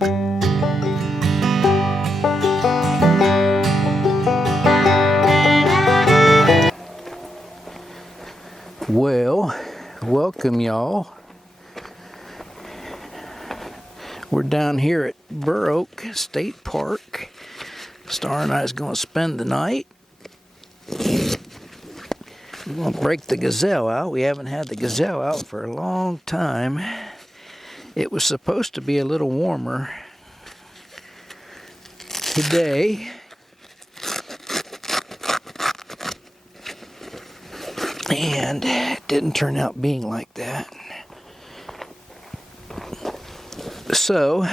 Well, welcome y'all. We're down here at Burr Oak State Park. Star and I is going to spend the night. We're going to break the gazelle out. We haven't had the gazelle out for a long time. It was supposed to be a little warmer today. And it didn't turn out being like that. So,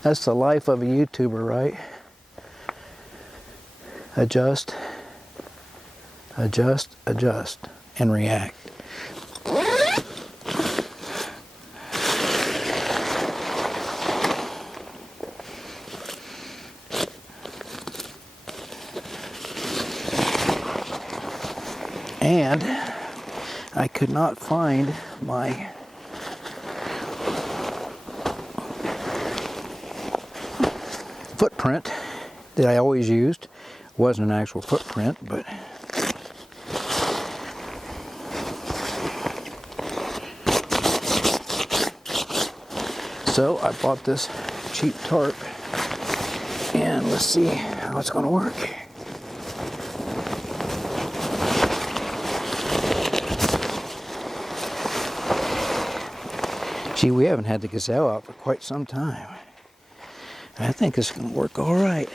that's the life of a YouTuber, right? Adjust, adjust, adjust, and react. And I could not find my footprint that I always used. It wasn't an actual footprint, but so I bought this cheap tarp, and let's see how it's going to work. Gee, we haven't had the gazelle out for quite some time. I think it's going to work all right.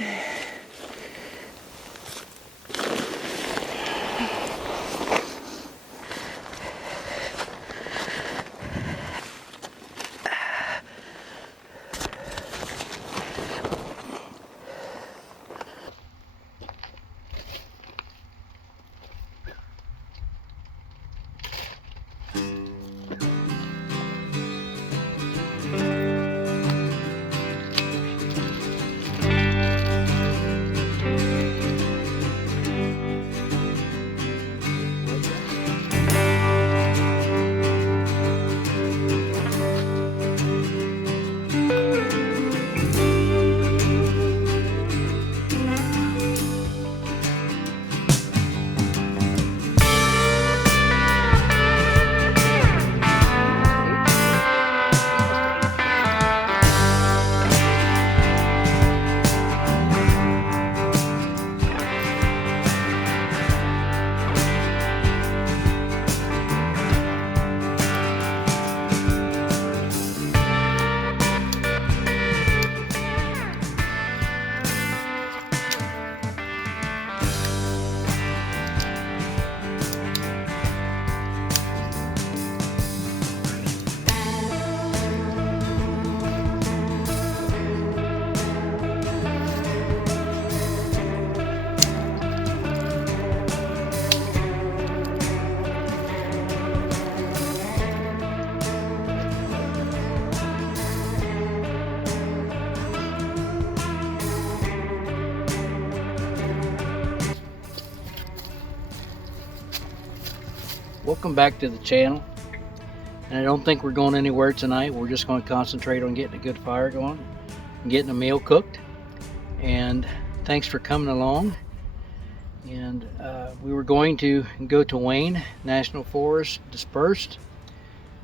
Welcome back to the channel. And I don't think we're going anywhere tonight. We're just going to concentrate on getting a good fire going and getting a meal cooked. And thanks for coming along. And we were going to go to Wayne National Forest dispersed,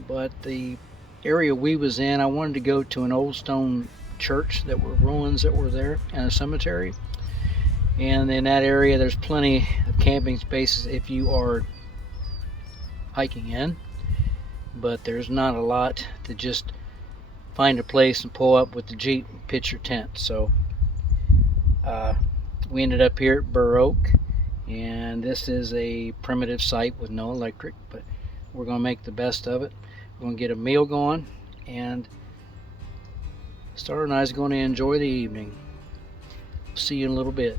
but the area we was in, I wanted to go to an old stone church that were ruins that were there and a cemetery. And in that area there's plenty of camping spaces if you are hiking in, but there's not a lot to just find a place and pull up with the Jeep and pitch your tent. So we ended up here at Burr Oak, and this is a primitive site with no electric, but we're going to make the best of it. We're going to get a meal going, and Star and I is going to enjoy the evening. See you in a little bit.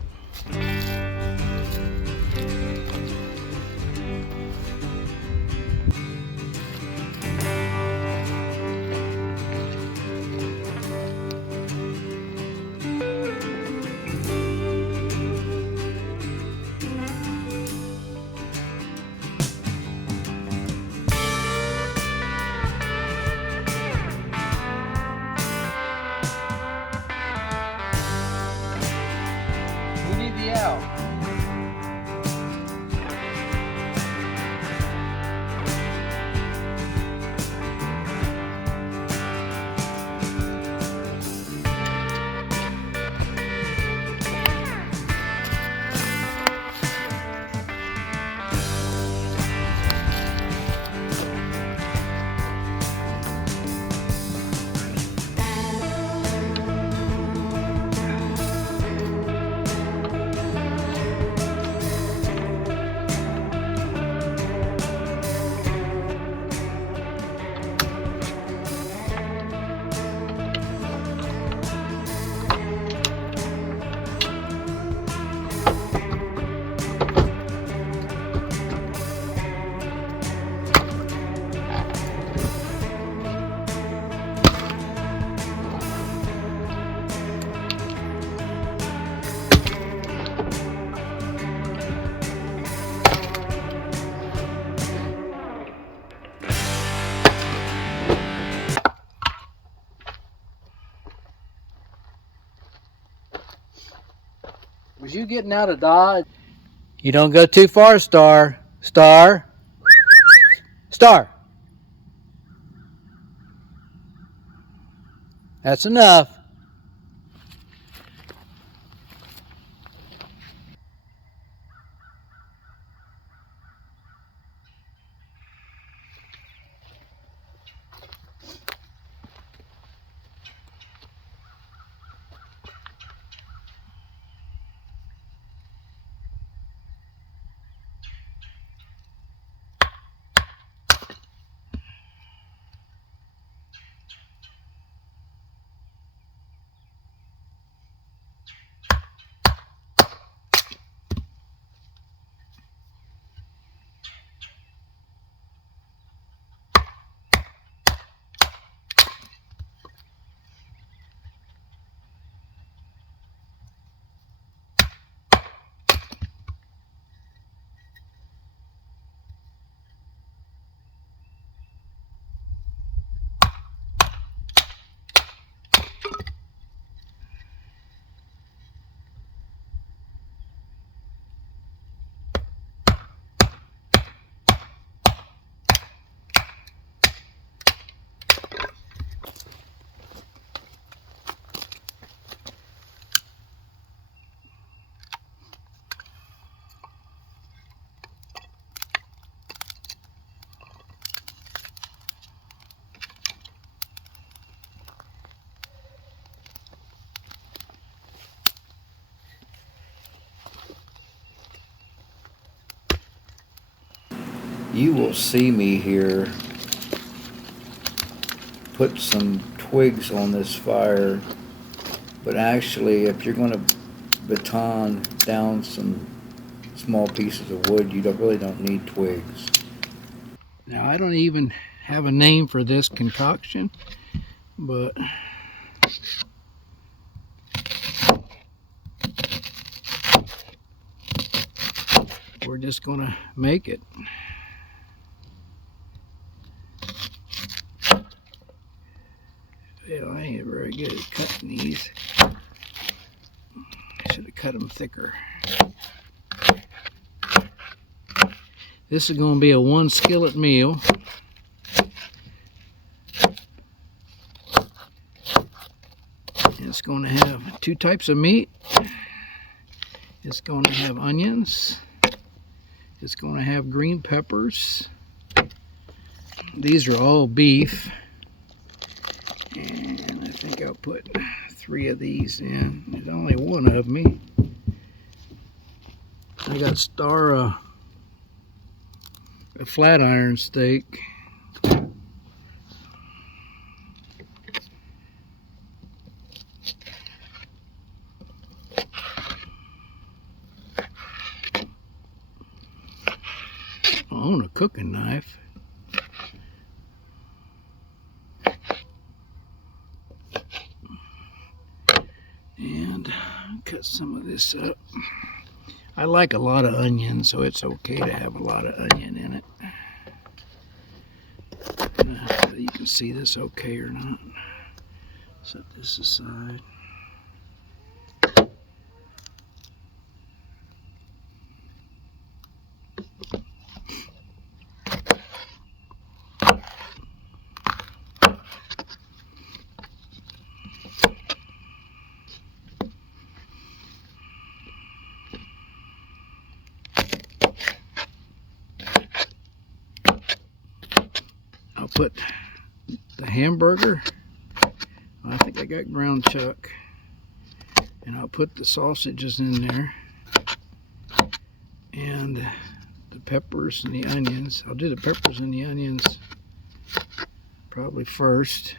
Was you getting out of Dodge? You don't go too far, Star. Star. Star. That's enough. You will see me here put some twigs on this fire, but actually if you're going to baton down some small pieces of wood, you really don't need twigs. Now I don't even have a name for this concoction, but we're just going to make it. Well, I ain't very good at cutting these. I should have cut them thicker. This is going to be a 1 skillet meal. It's going to have 2 types of meat. It's going to have onions. It's going to have green peppers. These are all beef. And I think I'll put 3 of these in. There's only 1 of me. I got Star a flat iron steak. I own a cooking knife. And cut some of this up. I like a lot of onion, so it's okay to have a lot of onion in it. You can see this okay or not. Set this aside. I'll put the hamburger. I think I got ground chuck. And I'll put the sausages in there. And the peppers and the onions. I'll do the peppers and the onions probably first.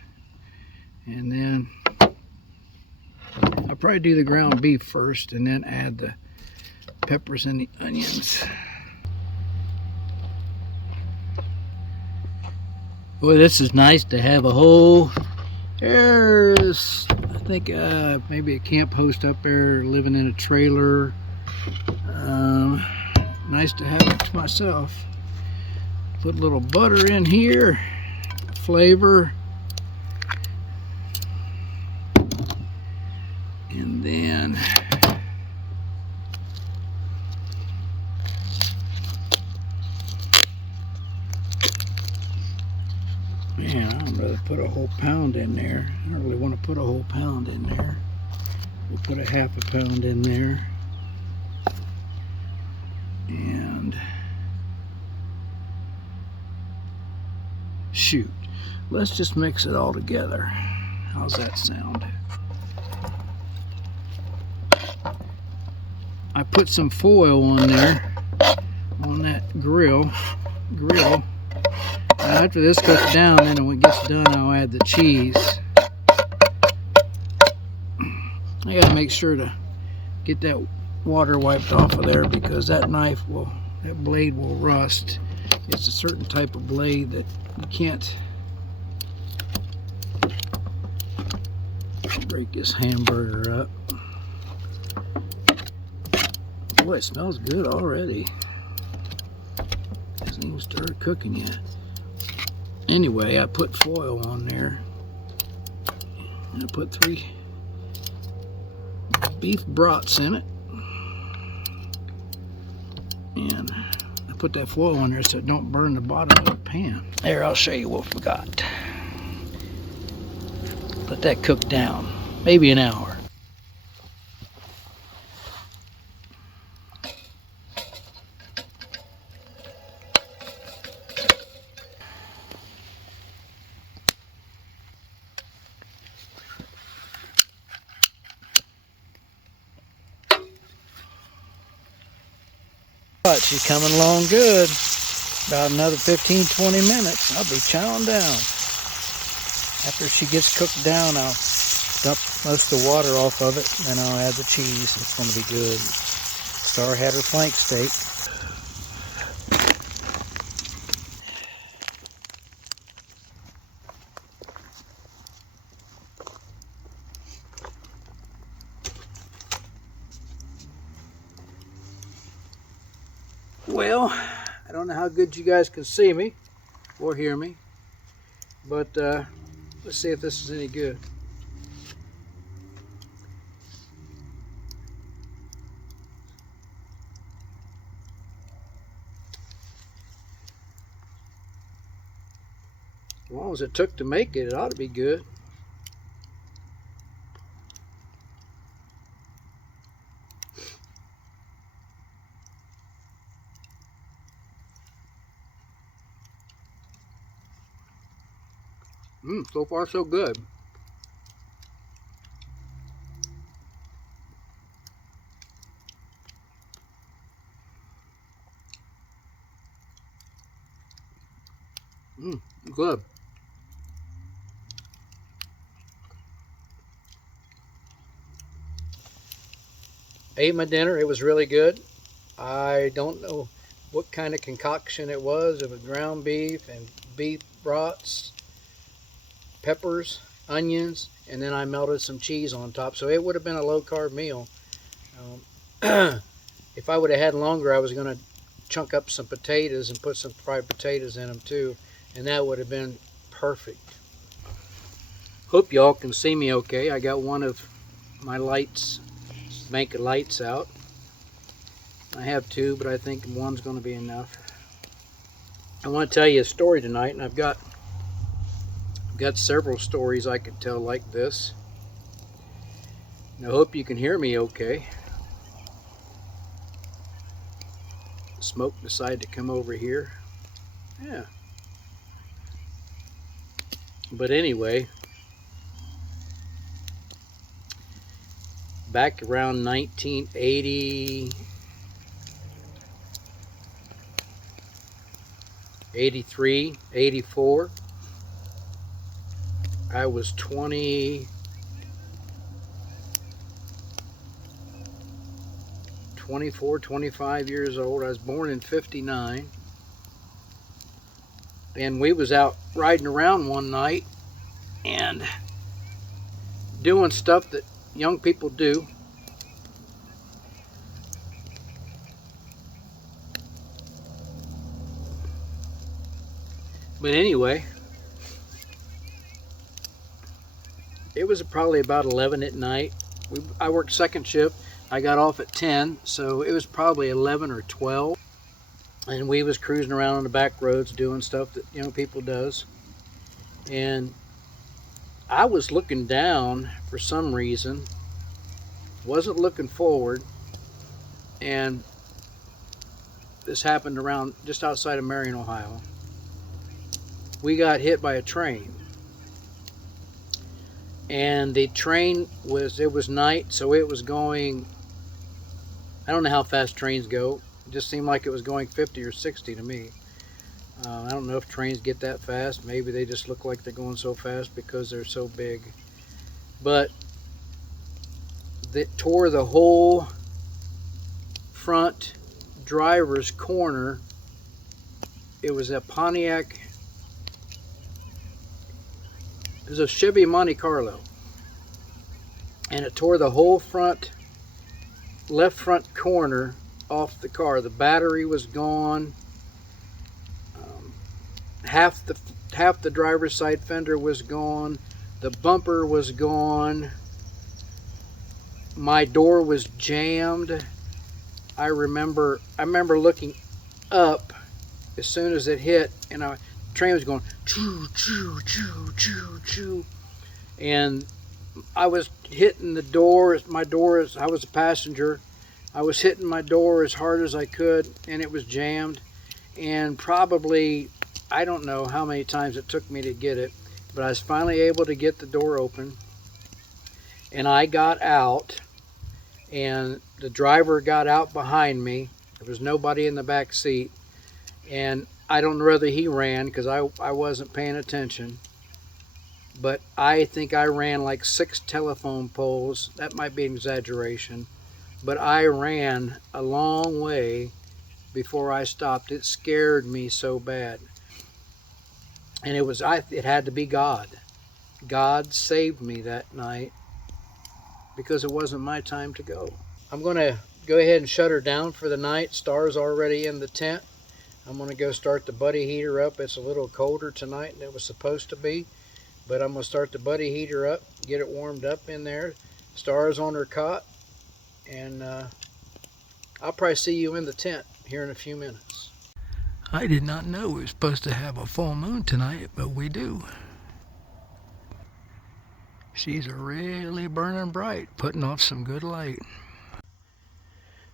And then I'll probably do the ground beef first and then add the peppers and the onions. Boy, this is nice to have a whole, there's, I think maybe a camp host up there living in a trailer. Nice to have it to myself. Put a little butter in here, flavor. And then Man, I'd rather put a whole pound in there. I don't really want to put a whole pound in there. We'll put a half a pound in there. And shoot, let's just mix it all together. How's that sound? I put some foil on there, on that grill. And after this cooks down, then when it gets done, I'll add the cheese. I gotta make sure to get that water wiped off of there, because that blade will rust. It's a certain type of blade that you can't break this hamburger up. Boy, it smells good already. Hasn't even started cooking yet. Anyway, I put foil on there. And I put 3 beef brats in it. And I put that foil on there so it don't burn the bottom of the pan. There, I'll show you what we got. Let that cook down, maybe an hour. But she's coming along good. About another 15-20 minutes, I'll be chowing down. After she gets cooked down, I'll dump most of the water off of it, and I'll add the cheese. It's going to be good. Star had her flank steak. Well, I don't know how good you guys can see me or hear me, but let's see if this is any good. As long as it took to make it, it ought to be good. So far so good. Good. Ate my dinner. It was really good. I don't know what kind of concoction it was. It was ground beef and beef brats, peppers, onions, and then I melted some cheese on top. So it would have been a low-carb meal. If I would have had longer, I was going to chunk up some potatoes and put some fried potatoes in them too, and that would have been perfect. Hope y'all can see me okay. I got one of my lights, bank of lights out. I have 2, but I think one's going to be enough. I want to tell you a story tonight, and I've got several stories I could tell like this. And I hope you can hear me okay. Smoke decided to come over here. Yeah. But anyway, back around 1980, 83, 84, I was 24, 25 years old. I was born in 59. And we was out riding around one night and doing stuff that young people do. But anyway, it was probably about 11 at night. I worked second shift. I got off at 10, so it was probably 11 or 12. And we was cruising around on the back roads doing stuff that young people does. And I was looking down for some reason, wasn't looking forward, and this happened around just outside of Marion, Ohio. We got hit by a train, and the train it was night, so it was going, I don't know how fast trains go. It just seemed like it was going 50 or 60 to me. I don't know if trains get that fast. Maybe they just look like they're going so fast because they're so big. But it tore the whole front driver's corner. It was a Pontiac. It was a Chevy Monte Carlo. And it tore the whole left front corner off the car. The battery was gone. Half the driver's side fender was gone. The bumper was gone. My door was jammed. I remember looking up as soon as it hit, and the train was going choo choo choo choo choo, and I was hitting the door. I was a passenger. I was hitting my door as hard as I could, and it was jammed. And probably, I don't know how many times it took me to get it, but I was finally able to get the door open, and I got out, and the driver got out behind me. There was nobody in the back seat, and I don't know whether he ran because I wasn't paying attention, but I think I ran like 6 telephone poles. That might be an exaggeration, but I ran a long way before I stopped. It scared me so bad. And it had to be God. God saved me that night because it wasn't my time to go. I'm going to go ahead and shut her down for the night. Star's already in the tent. I'm going to go start the buddy heater up. It's a little colder tonight than it was supposed to be, but I'm going to start the buddy heater up, get it warmed up in there. Star's on her cot, and I'll probably see you in the tent here in a few minutes. I did not know we were supposed to have a full moon tonight, but we do. She's really burning bright, putting off some good light.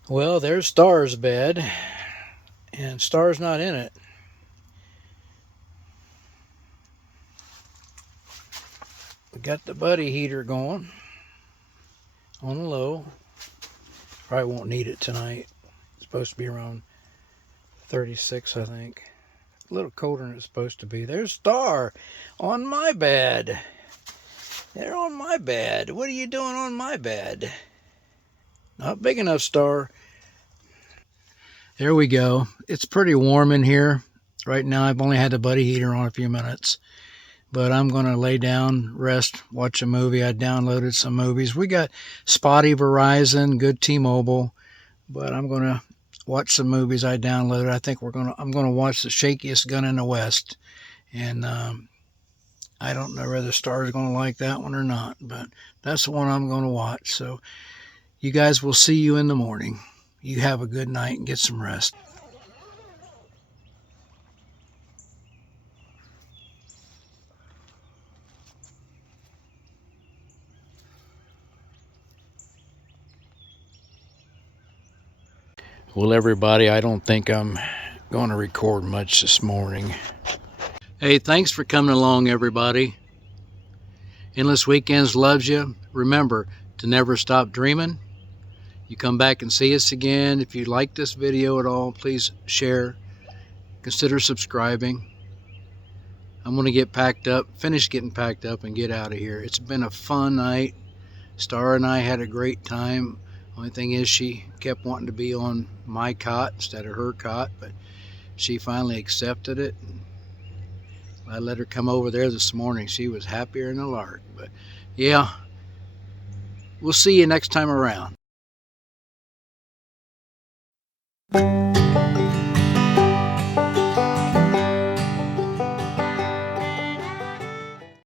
Well, there's Star's bed, and Star's not in it. We got the buddy heater going on the low. Probably won't need it tonight. It's supposed to be around 36, I think. A little colder than it's supposed to be. There's Star on my bed. They're on my bed. What are you doing on my bed? Not big enough, Star. There we go. It's pretty warm in here right now. I've only had the buddy heater on a few minutes, but I'm going to lay down, rest, watch a movie. I downloaded some movies. We got spotty Verizon, good T-Mobile, but I'm going to watch some movies I downloaded. I think I'm going to watch The Shakiest Gun in the West, and I don't know whether Star's going to like that one or not, but that's the one I'm going to watch. So you guys will see you in the morning. You have a good night and get some rest. Well, everybody, I don't think I'm going to record much this morning. Hey, thanks for coming along, everybody. Endless Weekends loves you. Remember to never stop dreaming. You come back and see us again. If you like this video at all, please share. Consider subscribing. I'm going to get packed up, finish getting packed up, and get out of here. It's been a fun night. Star and I had a great time. Only thing is she kept wanting to be on my cot instead of her cot, but she finally accepted it. I let her come over there this morning. She was happier than a lark. But yeah, we'll see you next time around.